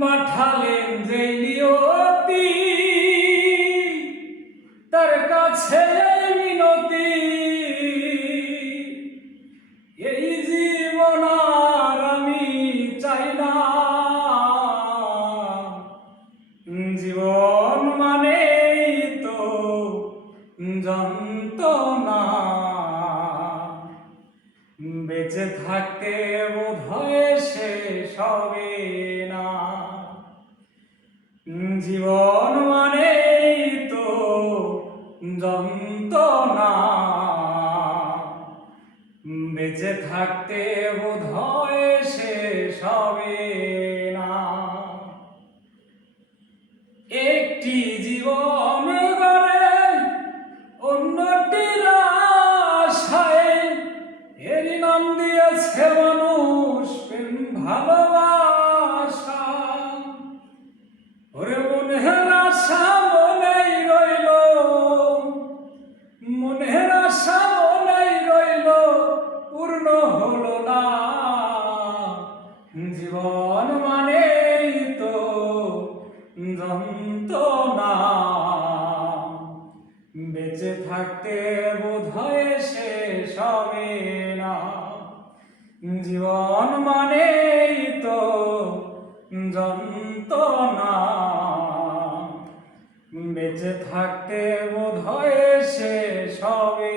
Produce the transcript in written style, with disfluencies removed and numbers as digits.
পাঠালেন যে নিয়তি, তার কাছে মিনতি, এই জীবন আর আমি চাই না। জীবন মানেই তো যন্ত্রণা, বেঁচে থাকতে বোধহয় শেষ হবে না। জীবন মানেই তো যন্ত্রণা, বেঁচে থাকতে বোধহয় শেষ হবে না। একটি জীবন গড়ে অন্যটির আশায়, এরই নাম দিয়েছে মানুষ প্রেম ভালোবাসা। ওরে মনের আশা মনেই রইল, মনের আশা মনেই রইল, পূর্ণ হলো না। জীবন মানেই তো যন্ত্রণা, বেঁচে থাকতে বোধহয় শেষ হবে না। জীবন মানেই তো যন্ত্রণা, বেঁচে থাকতে বোধহয় শেষ হবে